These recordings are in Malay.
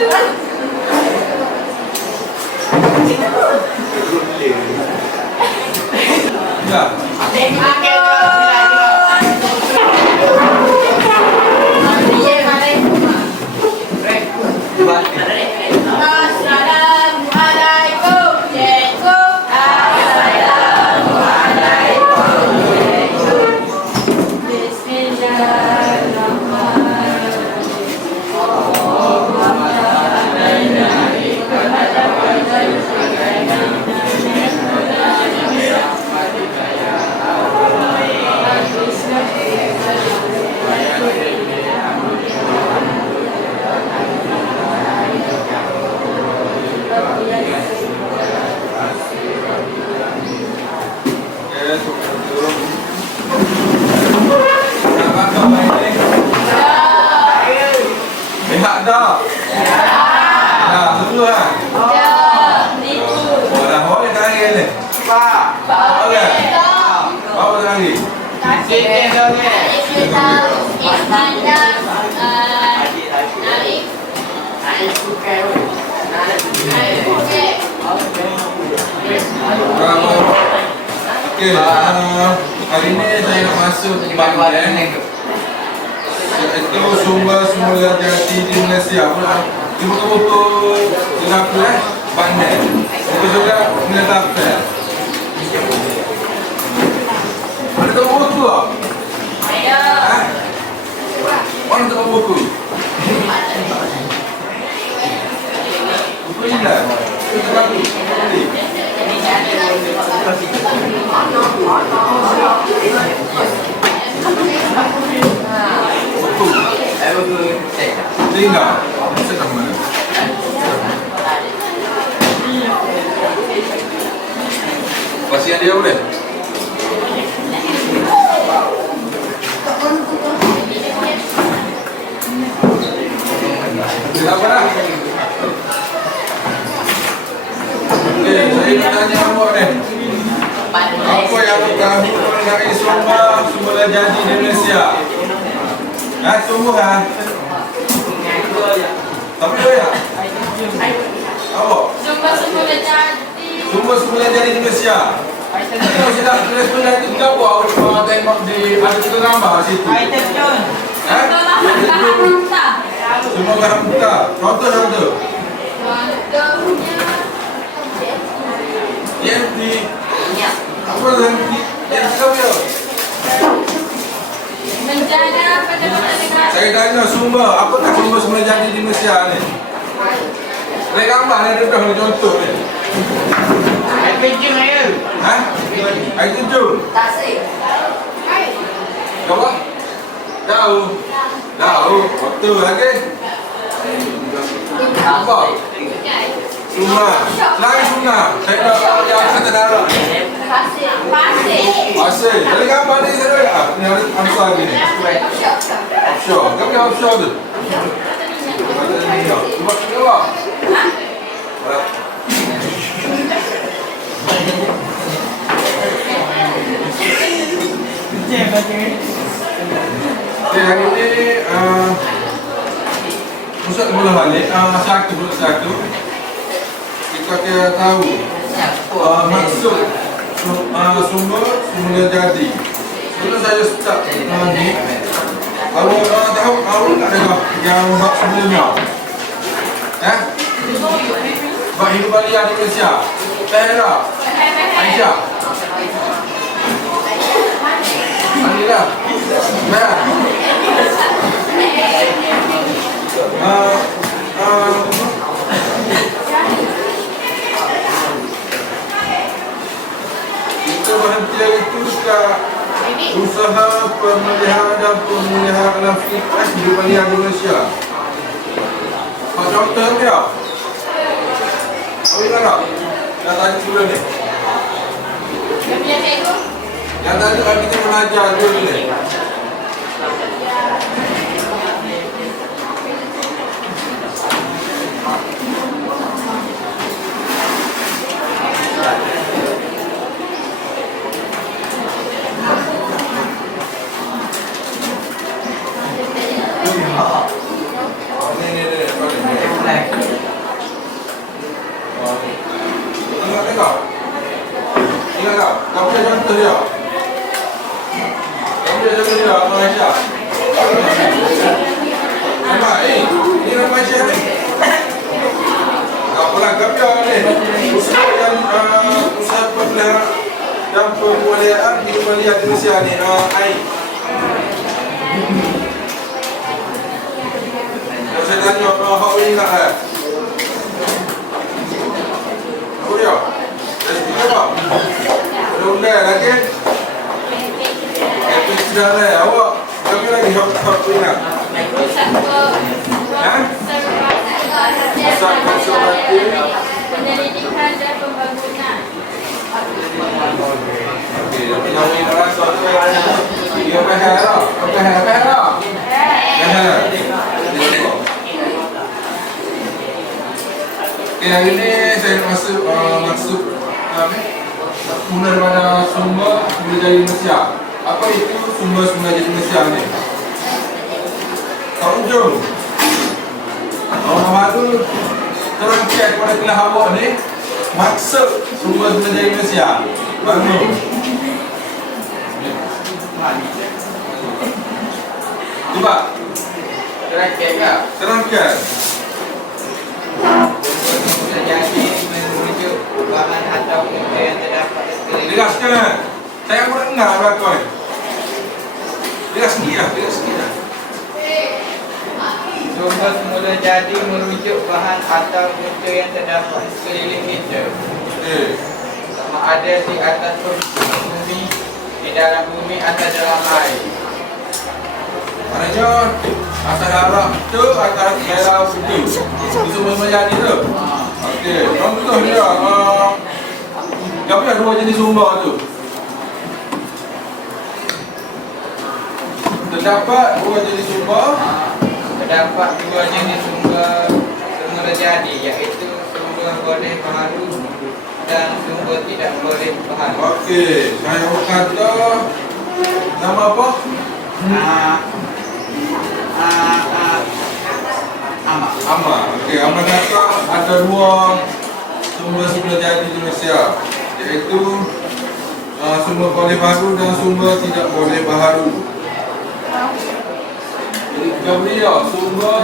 Okey, hari ini saya nak masuk Bandar. Itu sumber semula jati di Malaysia. Cuma buku kenapa Bandar? Itu juga menetapkan. Mana tu buku? Ada. Mana tu buku? Buku ini dah. Itu berapa? Tinggal. Sedang mana? Pasien dia boleh? Kenapa dah? Okey, saya nak tanya awak ni. Apa yang kamu mengenai sumber jadi di Malaysia? Tumbuh kan? Tapi ya? Awak? Sumber jadi di Malaysia. Kalau saya nak tulis benda itu apa? Awak tengok di ada tiga gambar situ. Semua garam putih. Contoh. Yang di apa yang kau menjaga pendapatan negara. Saya tanya sumber, apakah sumber jadi di Malaysia ni? Saya gambar ni dah contoh ni. Air terjun air. Air terjun. Tasik. Apa? Tahu. Betul lagi. Apa? Sungai. Selain sungai, saya nak yang kata darat. Pasir. Jadi gambar ni saya lihat. Ni ada ansar gini. Offshore. Kami offshore tu. Cuba tengok. Okay, hari ini pusat bola balik satu kita tahu maksud sumber jadi. Sebelum saya start ni, awak tahu tak dengar yang bab sebelumnya? Bab hidup balia di Malaysia. Tahira, Aisyah, Alila, kita berhenti lagi itu usaha pemeliharaan dan pemeliharaan fitrah hidup balia di Malaysia. Contoh dia. Awak ingat tak? Yang tadi sebelum ni. Yang tadi kita mengajar dulu ni. contoh dia. Dia jaga dia, Abang Aisyah. Nampak, ni nama Aisyah ni. Apalah, kami ni. Usaha yang usaha pemeliharaan dan pemuliaan di Malaysia Indonesia ni, air. Saya tanya, hak ini nak lah. Apa dia? Dia apa? Ada undang lagi? Itu sudah lah. Awak kami lagi hak ini nak? Pusat konservatif Penyelidikan dan Pembangunan. Okey, dia punya orang suatu dia behar lah. Behar lah. Behar. Okey, hari ni saya masuk mula daripada sumber Jari Malaysia. Apa itu sumber Jari Malaysia ni? Kau jom. Orang tu terang cek kepada kelas awak ni maksud sumber Jari Malaysia. Bangun. Cuba. Terang cek tak? Terang cek. Jadi merujuk bahan atau benda yang terdapat sekeliling. Jelaskan. Saya pun dengar belakang. Jelas sikit lah. Sumber semula jadi merujuk bahan atau benda yang terdapat sekeliling kita. Sama ada di atas bumi, di dalam bumi atau dalam air. Maknanya atas darah tu, atas daerah situ. Itu semua menjadi tu. Okey, contoh dia. Apa yang dua jenis sumber tu? Terdapat dua jenis sumber. Terdapat dua jenis sumber semula jadi, iaitu sumber boleh baharu dan sumber tidak boleh baharu. Okey, saya kata nama apa? Amal. Okey, Amal kata ada dua sumber semula jadi di Malaysia, iaitu sumber boleh baharu dan sumber tidak boleh baharu. Jadi kita beri sumber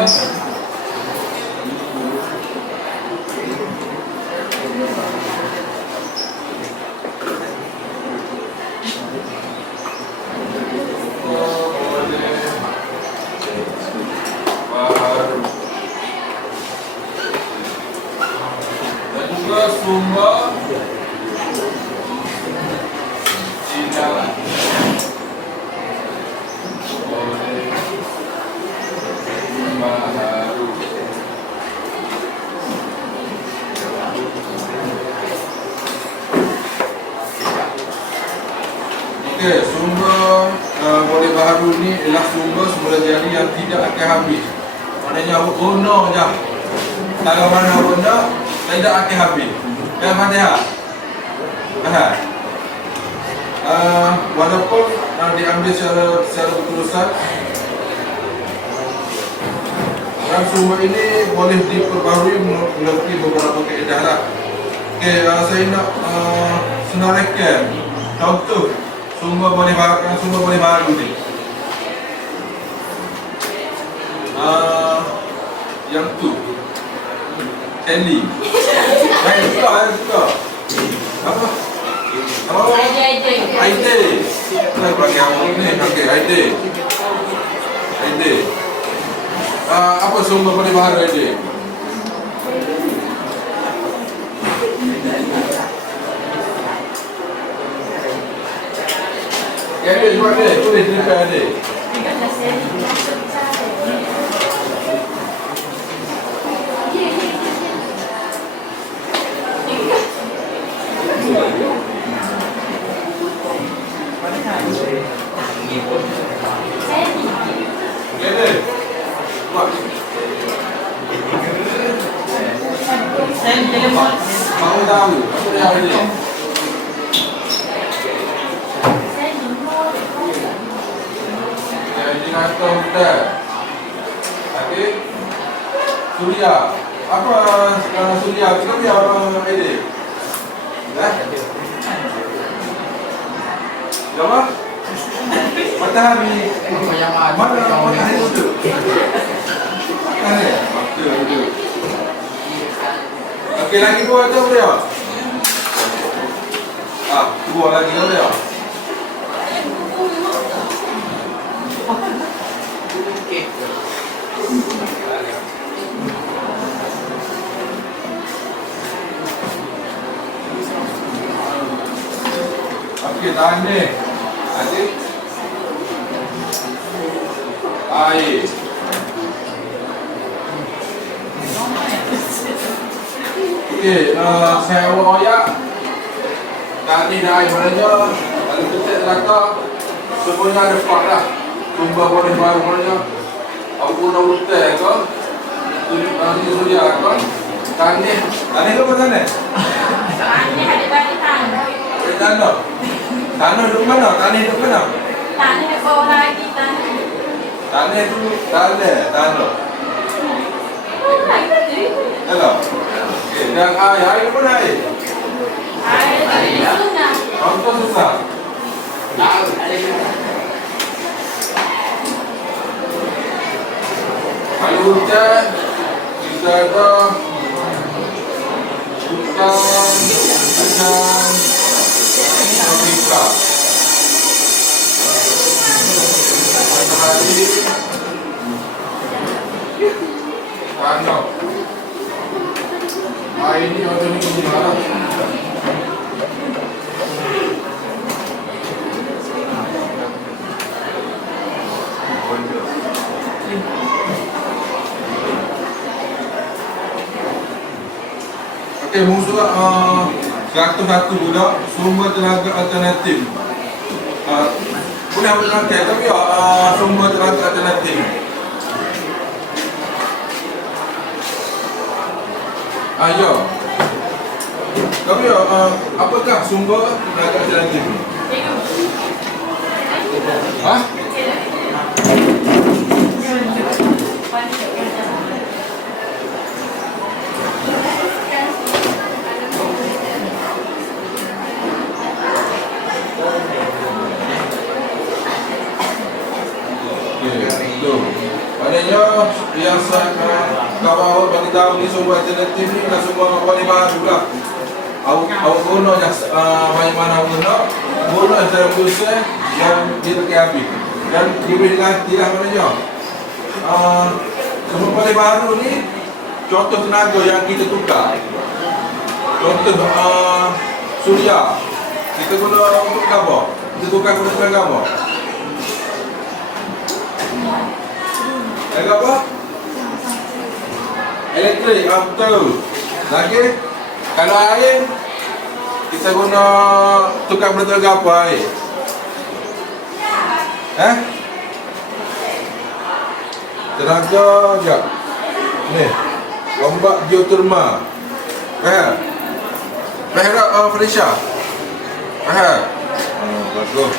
baharu dan juga sumber tidak boleh baharu. Okey, sumber boleh baharu ni ialah sumber semula jadi yang tidak akan habis. Maknanya awak guna je. Kalau mana guna, tidak akan habis. Yang mana? Walaupun diambil secara berterusan, dan sumber ini boleh diperbaharui melalui beberapa kaedah lah. Okey, saya nak senaraikan contoh sumber boleh baharu ni. Yang tu Teli. Saya suka. Apa? Aide. Saya panggil awak ni. Okey, Aide. Apa sumber boleh baharu Aide? Ya, Aide, buat Aide. Tulis dekat Aide. Mau tahu apa dia Aide? Jadi kata kita. Okey. Suria. Apa Suria? Kita biar Aide. Apa? Matahari. Mana matahari itu? Mana? Betul. Okey, lagi dua tu boleh tak? Dua lagi boleh tak? Okey, tahan ni. Adik. Air. Okey, saya awak ayak. Tadi dah air maknanya. Kalau kita terlakar, semuanya ada pak lah. Sumber boleh baru maknanya. Aku guna hotel ke? Ini suria ke? Tanah ke apa tanah? Soalnya ada balik tanah. Ada tanah. Tanah duduk mana? Tanah duduk mana? Tanah di bawah lagi tanah. Tanah tu tanah. Oh, lagi tadi. Hello. Okey, dan air pun air. Air di sungai. Contoh susah. Kalau hujan, kita ada hutan dengan Afrika. Matahari, tanah. Air ni macam ni gimana? Okey, musuh 101 pula sumber tenaga alternatif. Boleh ambil rakyat tapi sumber tenaga alternatif. Ya. Tapi apakah sumber tenaga alternatif? Hah? Maknanya yang saya kawan awak bagi tahu ni sumber alternatif ni adalah sumber awak ni baru lah. Awak guna banyak mana guna secara khusus yang dia pakai habis dan diberi ganti lah maknanya. Sumber paling baru ni contoh tenaga yang kita tukar. Contoh suria kita guna untuk apa? Kita tukar guna apa? Lagi apa? Elektrik, betul. Lagi, kalau air, kita guna tukar bertenaga apa air? Tenaga, sekejap. Ni, ombak geotermal. Faham? Faham tak, Felicia? Faham? Bagus.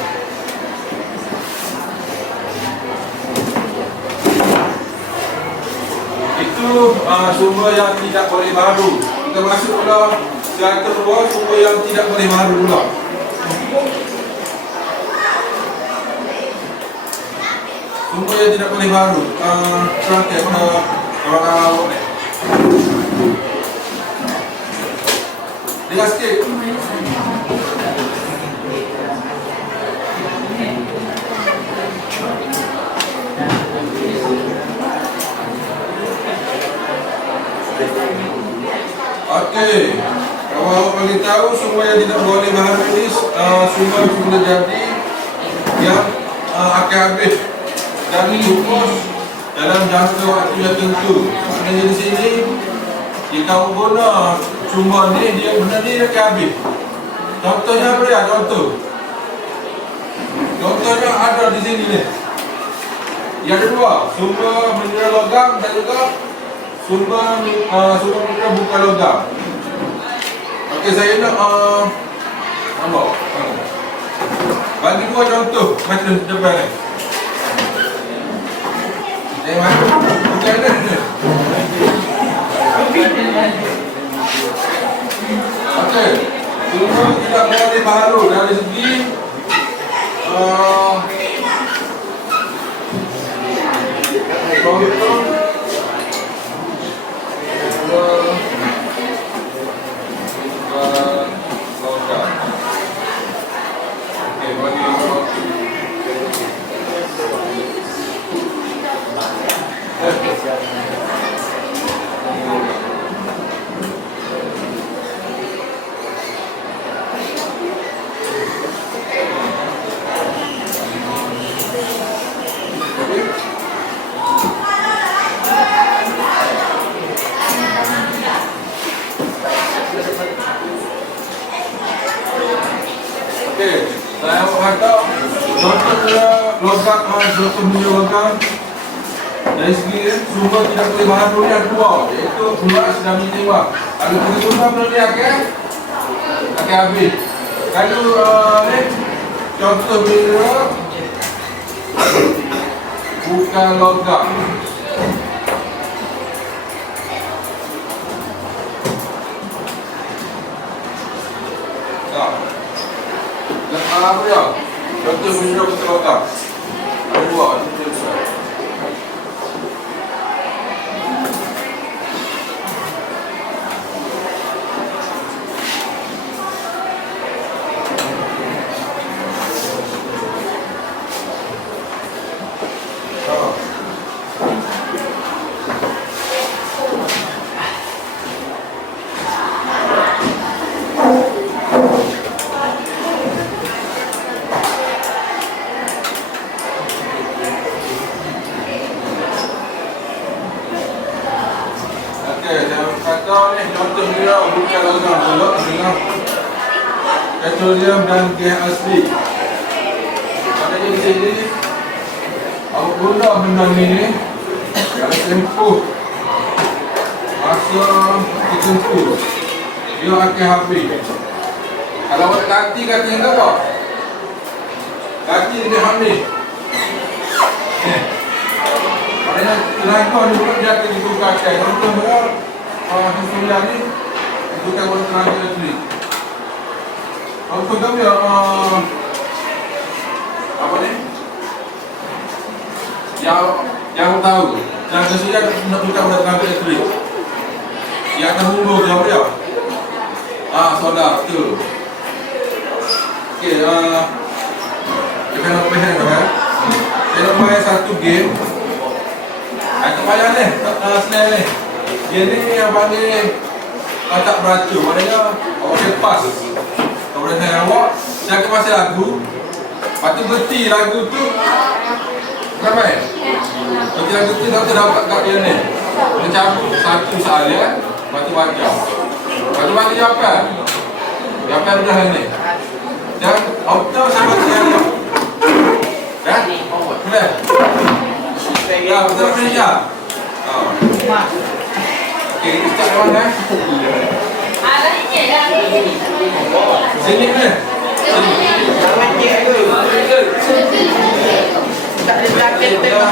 Itu sumber yang tidak boleh baru. Kita masuk pula yang kedua, sumber yang tidak boleh baru pula. Sumber yang tidak boleh baru. Terangkan pada orang awak ni. Dengar sikit. Okey, kalau awak bagi tahu sumber yang tidak boleh baru ini sumber boleh jadi yang akan habis dan cukup dalam jangka waktu yang tentu. Maknanya di sini jika awak guna sumber ni dia benda ni akan habis. Contohnya apa ya? Contohnya ada di sini ni. Yang kedua, sumber mineral logam dan juga sumber mineral bukan logam. Okey, saya nak nampak. Bagi dua contoh macam depan ni. Tengok. Bukan ada ni. Okey. Sumber tidak boleh baru dari segi Contoh logam. Okey, bagi roti. Okey, saya mau kata contohnya logam, contohnya logam dari segi sumber tidak boleh bahan dunia dua, iaitu gula sudah minimal. Kalau kita guna dunia akan habis. Kalau ni contoh mineral bukan logam. Apa ya? Contoh mineral bukan logam. Ada dua, contoh besar. Contoh mineral bukan logam, tolong dengan petroleum dan gas asli. Maknanya di sini awak guna benda ni kalau tempoh masa ditempuh dia akan habis. Kalau awak ganti kata apa? Ganti dia habis. Maknanya tenaga ni pun dia akan digunakan. Contohnya Suria ni bukan buat tenaga elektrik. Apa kamu ya? Apa ni? Yang tahu. Tenaga Suria nak bukan buat tenaga elektrik. Yang terhubung dia apa ya? Solar betul. Okey, kita nak main apa? Kita nak main satu game. Aku payah ni, senang ni. Dia ni yang panggil tak beracun. Maknanya awak lepas kepada saya awak, saya akan pasal lagu. Lepas tu berhenti lagu tu sampai berhenti lagu tu tak dapat kat dia ni. Dia cabut satu soalan, lepas tu baca. Lepas tu bagi jawapan. Jawapan dah ni. Dan auto sama dia. Dah? Boleh? Ya, betul saja. Okey, kita start awal dah. Ada ni dah. Sini ke? Jangan cek tu. Tak ada jaket tengok.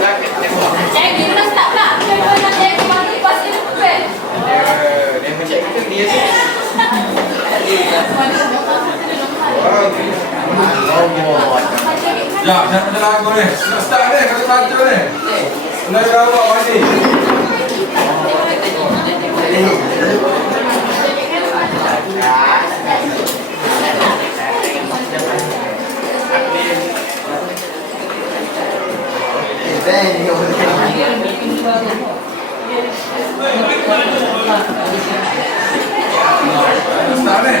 Jaket tengok. Cek kita start tak? Kita nak cek mari pasti lepas. Dia macam itu dia tu. Ya, jangan ada lagu ni. Nak start ni, kata baca ni. Nak jawab pasti. Start ni.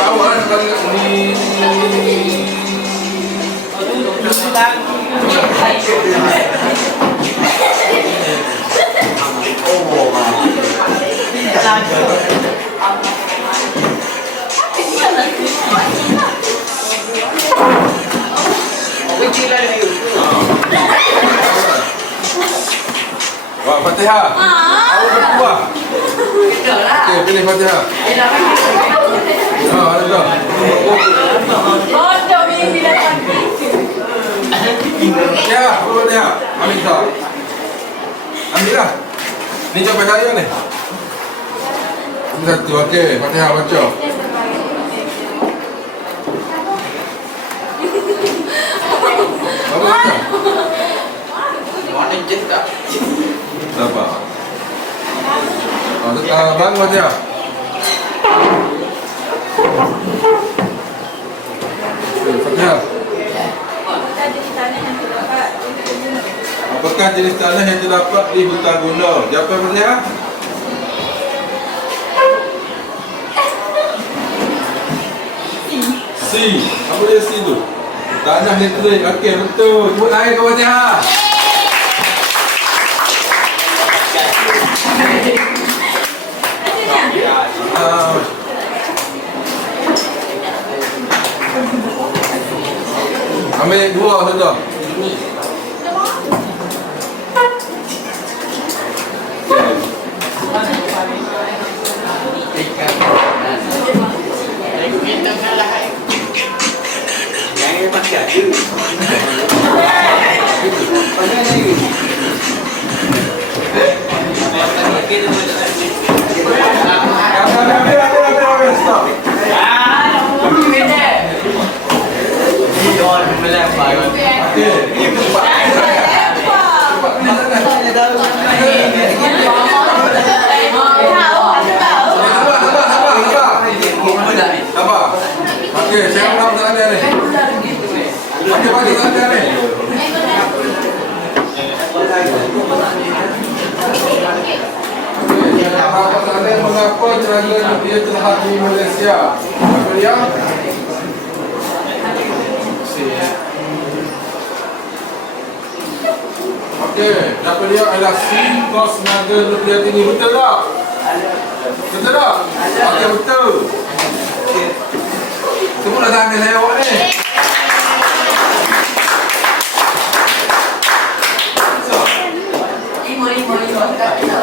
Tahu kan kalau ni. Wah, Fatihah. Awak berdua. Okey, pilih Fatihah. Ada dah. Bodoh ni bila pagi. Ya, apa dia? Ambil tak? Ambil lah. Ni coba saya ni. Satu, okey. Fatihah baca. Apa baca? Mana je tak? Siapa? Bang Fatihah. Fatihah. Apakah jenis tanah yang terdapat di hutan gunung? Jawab Fatihah. C. Apa dia C tu? Tanah yang kering. Okey, betul. Tepuk tangan ke Fatihah. Ambil dua saja. Kita kalah. Yang pakai aku. Stop. Sabar. Okey, saya ulang soalan ni. Okey, bagi soalan ni. Apa soalan mengapa teraga dia terhad di Malaysia? Apa dia? Okey, apa dia adalah kos tenaga nuklear tinggi, betul tak? Betul tak? Okey, betul. Semua dah tangan saya awak ni.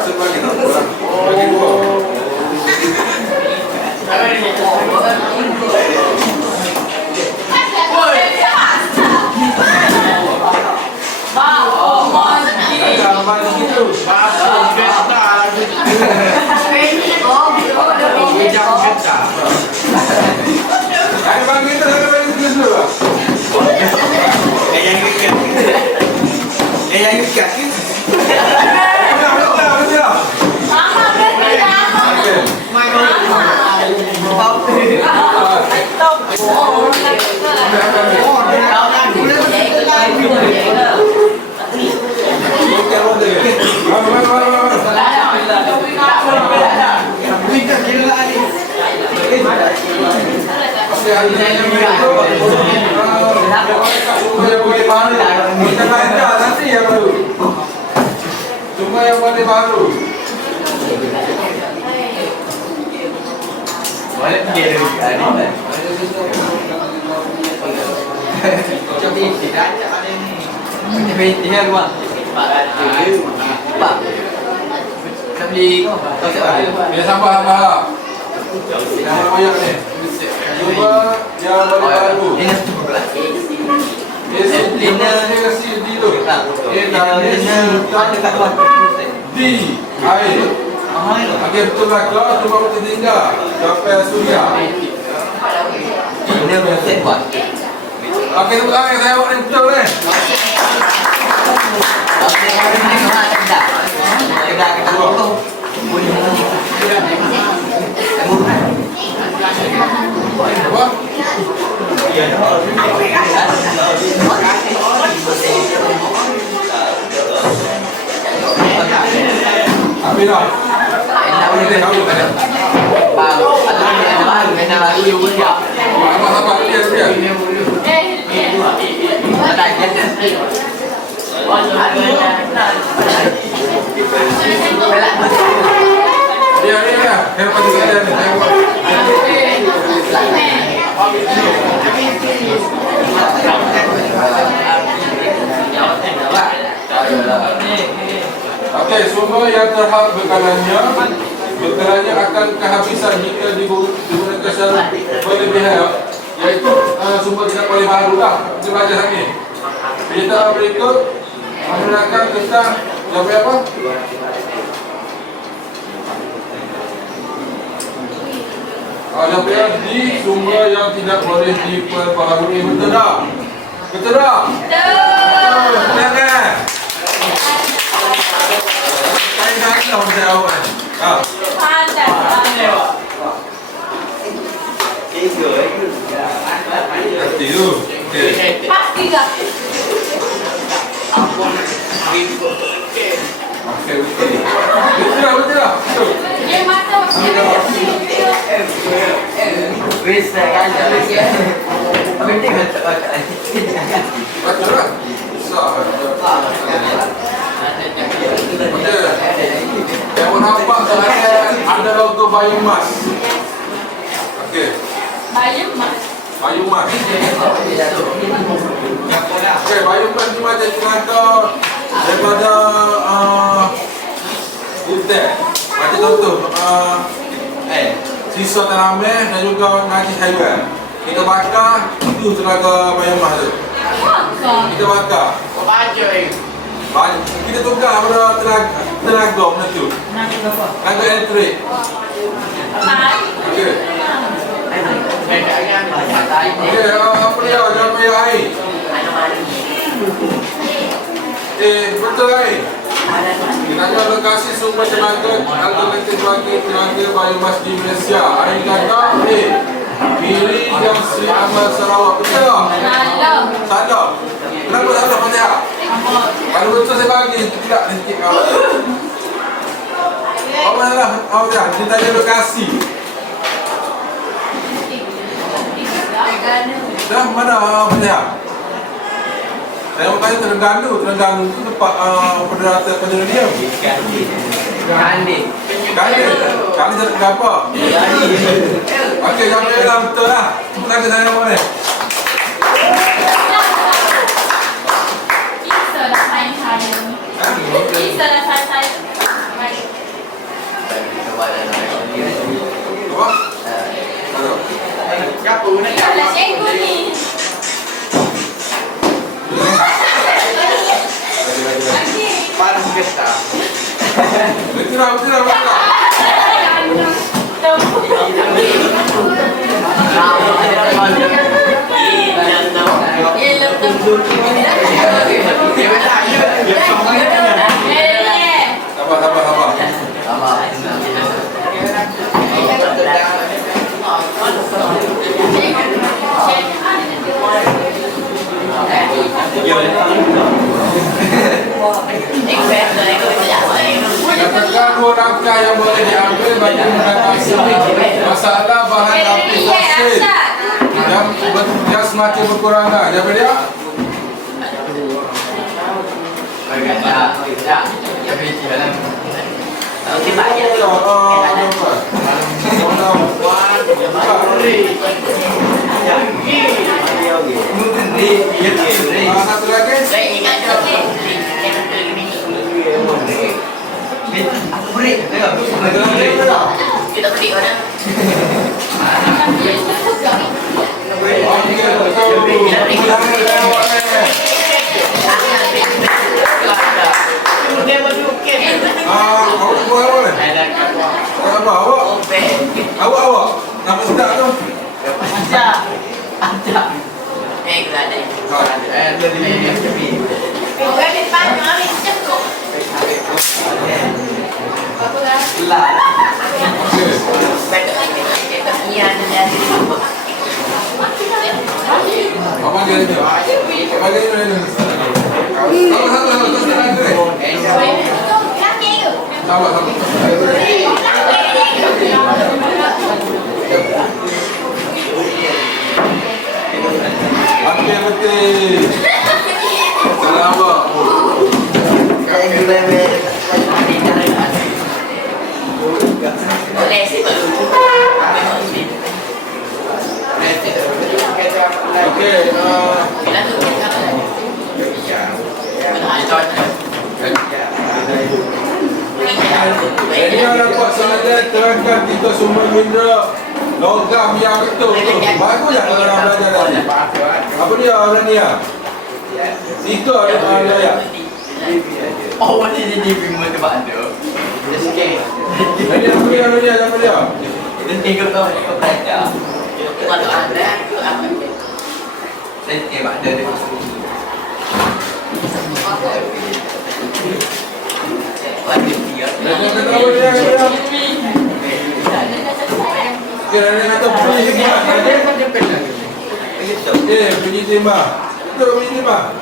Sebagi tak kurang. Bagi dua. Jangan balik situ. Ayo bagi kita sampai balik situ dulu lah. Yang kaki. Betul. Cuma yang paling baru. Boleh dia ada. Jadi tidak ada ni. Dia luar. Pak. Kami kau Dia sabar. Yang banyak ni. Cuma yang paling baru. D. Air. Okey, betul lah. Kalau cuma kita tinggal sampai Suria. Ini berset buat. Okey, tepuk tangan saya buat ni betul ni. Okey, ini mana dah? Dah kita potong. Apa? Habis dah. Boleh deh, habis dah. Sabar, dia. Dia. Yang pasti saya ni. Okey, sumber yang terhad bekalanya akan kehabisan jika digunakan secara berlebihan, iaitu sumber tidak paling baru lah. Kita belajar hari ni. Berita berikut menggunakan tentang apa? Jawapannya di sumber yang tidak boleh diperbaharui. Betul tak? Betul tak? Betul. Betul kan? Saya dah tahu macam awal. Pandai. Pasti tu. Okey. Pasti tak? Okey, betul. Betul tak? Betul tak? Betul. Dia mata macam Betul tak? Besar. Okey. Yang nampak ada logo biomas. Okey. Bayam mas. Biomas. Okey, biomas ni macam tenaga daripada hutan. Macam contoh sisa tanaman dan juga najis haiwan. Kita bakar, itu tenaga biomas tu. Apa? Kita bakar. Kita tukar pada tenaga benda tu. Tenaga elektrik. Okey. Okey, apa dia? Jangan payah air. Betul air. Kita lokasi sumber tenaga alternatif bagi tenaga biomas di Malaysia. Air kata Miri dan Sri Amal Sarawak. Betul tak? Salah. Salah. Kenapa salah Fatihah? Kalau betul saya bagi, tidak nanti kau. Apa salah? Awak dah, dia tanya lokasi. Dah, mana Fatihah? Saya mau tanya Terengganu. Terengganu itu tempat penderata penyedia. Kandi tak apa. Okey, jangan bilang betul lah. Kita ke sana mana? Isa dah sign saya. Isa dah sign saya. Apa? Kalau cikgu ni. Betul lah. Katakan dua langkah yang boleh diambil bagi mengatasi masalah bahan api fosil yang semakin berkurangan. Siapa dia? Satu lagi. Kita beli mana? Awak nama sedap tu. Ada. Orang di depan kami cukup. Apa dah? Apa dia ni? Apa dia ni? Sama. Betul. Selamat. Boleh sih Okey. Jadi yang dapat sahaja terangkan kita semua minda logam yang betul. Baguslah kalau orang belajar tadi. Apa dia orang ni ya? Itu orang dia. Oh, ini di film tu ada. Ini apa dia? Nanti kau tahu kau belajar. Kalau ada, kau akan. Nanti ada di sini. Bunyi timbang. Betul bunyi timbang.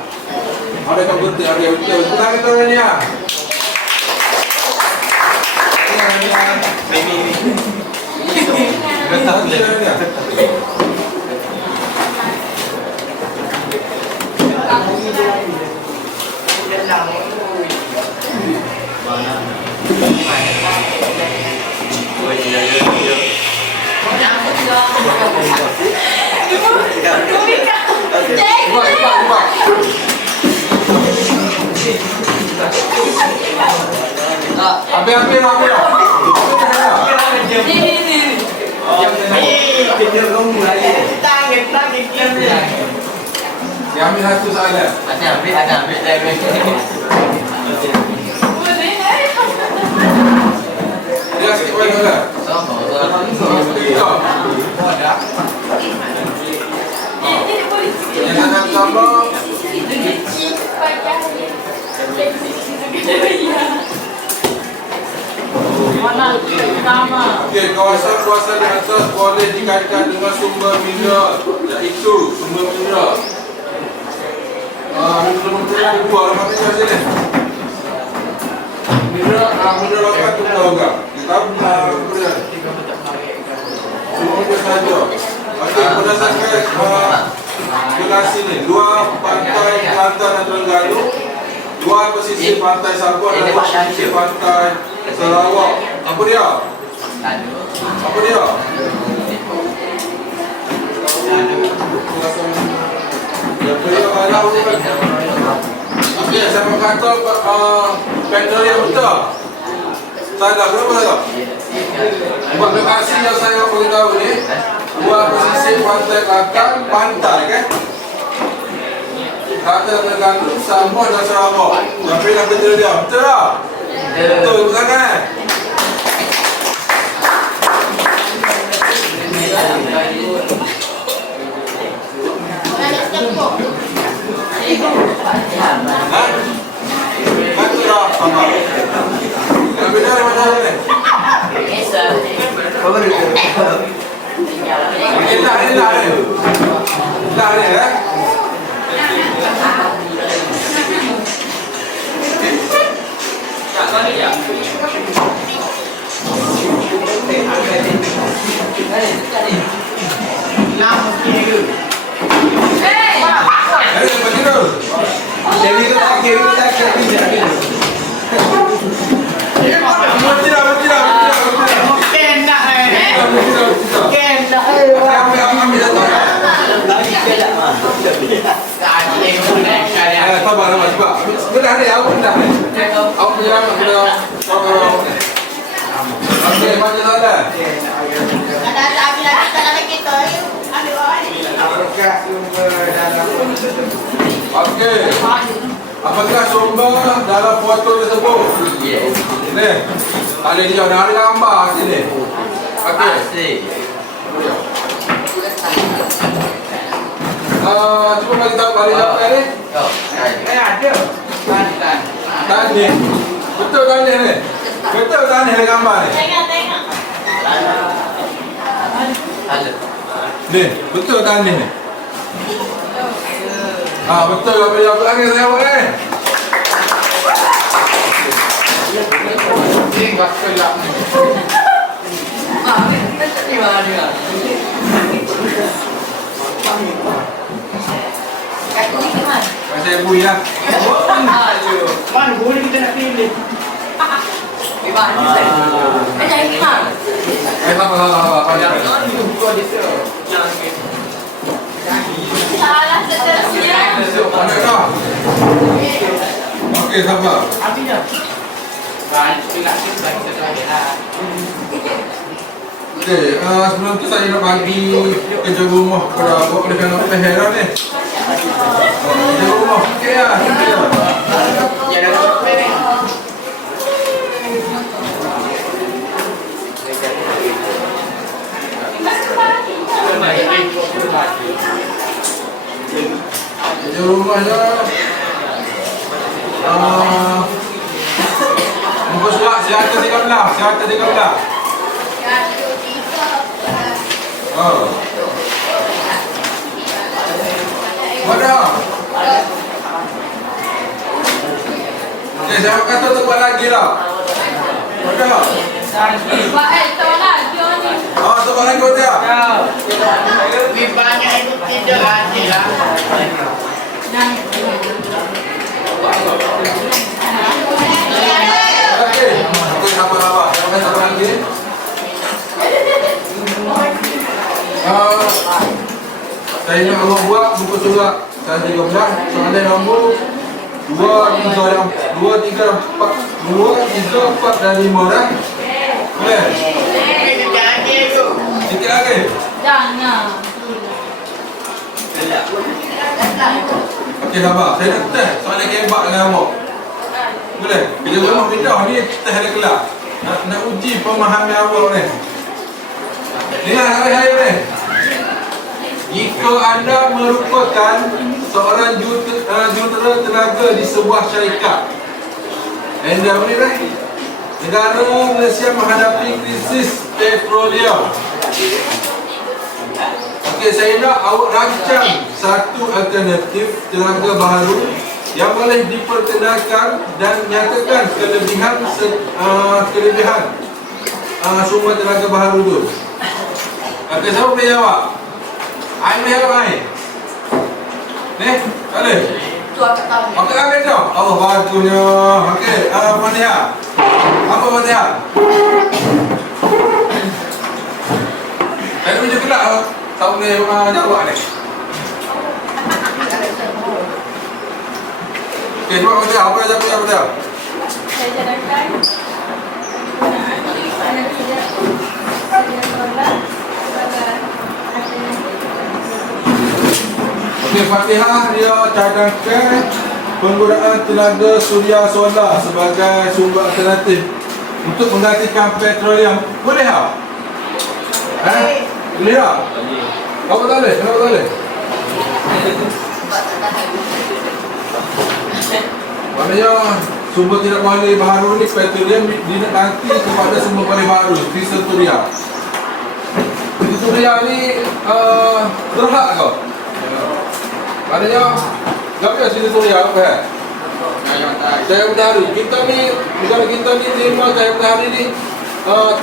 Ada kau betul, ada betul. Kita kata ni ah. Ambil. Dia ambil satu soalan. Ada ambil saya. Dia sikit banyak lah. Yang nak tambah. Okey, kawasan-kawasan di atas boleh dikaitkan dengan sumber mineral, iaitu sumber mineral. Sumber mineral ada dua, alamat mineral sini. Mineral apa tu tahu tak? Kita punya semuanya saja. Okey, berdasarkan relasi ni, dua pantai Kelantan dan Terengganu, dua pesisir pantai Sabah dan dua pesisir pantai Sarawak. Apa dia? Apa dia? Okey, siapa kata panel yang betul? Salah, kenapa salah? Buat lokasi yang saya beritahu ni, dua pesisir pantai Kelantan, pantai kan? Kelantan Terengganu, Sabah dan Sarawak. Tapi nak betul dia, betul tak? Betul, bukan kan? Betul tak? Apa? Yang beda dari mana ni? Dah ni eh? Okey, macam mana? Okey. Apakah sumber dalam foto tersebut? Ni. Ada dia ada gambar sini. Okey. Cuba bagi tahu balik apa ni? Ada. Tadi. Betul tadi ni. Betul tadi ada gambar ni. Tengok. Ni, betul tadi ni. Betul apa yang lagi saya buat ni. Ni bakal lah ni. Ni mana dia? Saya bui lah. Mana boleh kita nak pilih? Di mana saya? Macam ini mah. Apa dia? Buka dia tu. Salah seterusnya. Mana kau? Okey, sabar. Habis dah. Banyak nak kita lah. Okey, sebelum tu saya nak bagi kerja rumah kepada awak oleh kerana kita heran ni. Kerja rumah, okey lah. Ya dah sampai ni. rumahnya muka surat siapa 13, siapa 13. Oh. Mana? Okay, saya kata tempat lagi lah. Mana? Tahu lah, Johnny. Oh, tempat lagi hotel. Lebih banyak itu tidak ada lah. Okey. Okey, apa-apa. Jangan satu lagi. Saya nak Allah buat buku surat. Saya 13. Soalan nombor 2, 3, 4 dan 5 dah. Boleh? Kita ada tu. Sikit lagi. Jangan. Okey, sabar. Saya nak test soalan kebak dengan awak. Boleh? Bila rumah pindah ni test ada kelas. Nak uji pemahaman awak ni. Dengar saya ni. Jika anda merupakan seorang jurutera tenaga di sebuah syarikat, anda boleh dah? Negara Malaysia menghadapi krisis petroleum. Okey, saya nak awak rancang satu alternatif tenaga baharu yang boleh diperkenalkan dan nyatakan kelebihan sumber tenaga baharu tu. Okey, siapa boleh jawab? Ain boleh jawab Ain? Ni, tak boleh? Tu aku tahu. Okey, Ain tahu? Allah bagusnya. Okey, Fatihah. Apa Fatihah? Saya tunjuk kelak lah. Tak boleh jawab ni. Okey, jawab Fatihah. Apa yang jawab Fatihah? Saya jalankan. Saya tidak. Saya tolak. Okey, Fatihah dia cadangkan penggunaan tenaga suria solar sebagai sumber alternatif untuk menggantikan petroleum. Boleh tak? Boleh tak? Apa tak boleh? Kenapa tak boleh? Maknanya sumber tidak boleh baharu ni petroleum dinanti kepada sumber boleh baharu diesel suria. Diesel suria ni berhak kau? Maknanya berapa diesel suria apa? Cahaya matahari. Kita ni negara kita ni terima cahaya matahari ni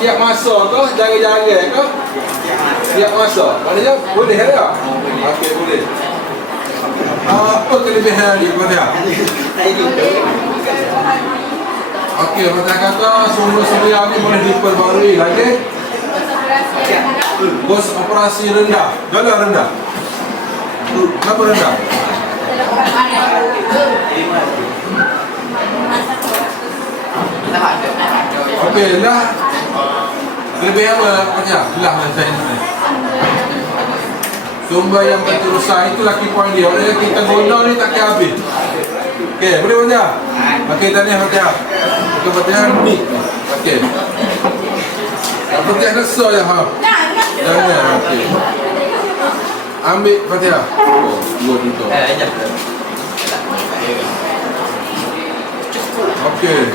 tiap masa ke jaga-jaga ke? Tiap masa. Maknanya boleh tak? Okey, boleh. Apa kelebihan dia Fatihah? Okey, Fatihah kata sumber suria ni boleh diperbarui lagi. Kos operasi rendah. Jala rendah. Kenapa rendah? Okey, lah. Kelebihan apa Fatihah? Lah saya ni. Sumber yang berterusan itu laki point dia. Oleh kita guna ni tak kira habis. Okey, boleh Fatihah? Okey, tahniah Fatihah. Okey, Fatihah ni. Okey. Fatihah nak so ya ha. Jangan. Okey. Ambil Fatihah. Oh, dua pintu. Okey.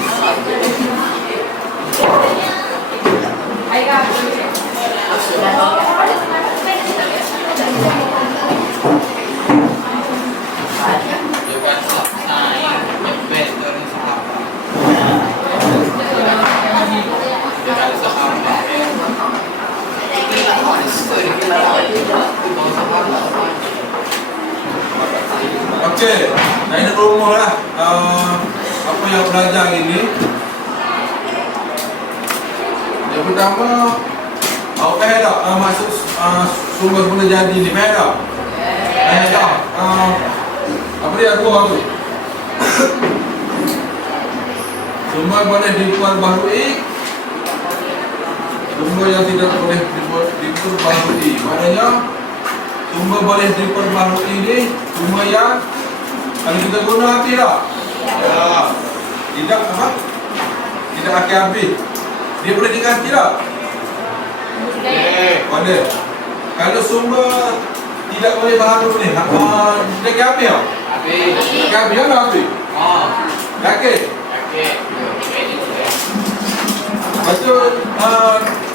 Okey, saya nak promo lah apa yang belajar ini. Yang pertama, awak faham tak maksud sumber benda jadi ni? Faham tak? Faham tak? Apa dia aku? Sumber boleh diperbaharui, sumber yang tidak boleh diperbaharui. Maknanya sumber boleh diperbaharui ni sumber yang kalau kita guna habis tak? Ya. Tidak apa? Tidak akan habis. Dia boleh diganti tak? Boleh. Kalau sumber tidak boleh baharu ni, dia akan habis tak? Habis. Kau biar apa? Oh. Yakin? Okey. Edit ya. Lepas tu,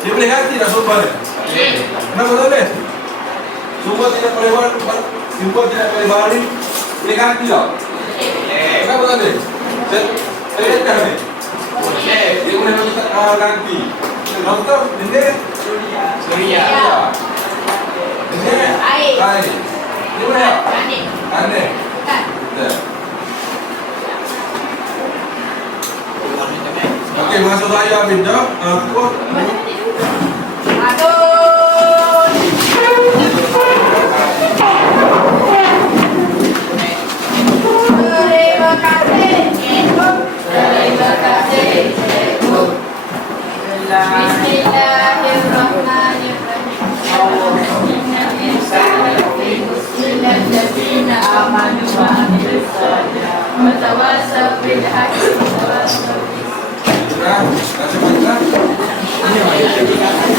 dia boleh hati tak sumpah ni? Boleh. Kenapa tak boleh? Sumpah tidak boleh balik, boleh hati tak? Boleh. Kenapa tak boleh? Saya letak ni. Boleh. Dia boleh ganti. Doktor, ini Suria. ini Air. air. Dia boleh tak? Aneh. Aneh. Kan? Betul. Okey, masuk saya habis dah. Kuat. Aduh. Terima kasih. Terima kasih. Bismillahirrahmanirrahim. Amanu wa amilus solihat. Wa tawassaw bil haqqi wa tawassaw bis Dah, dah cepat dah. Ini apa?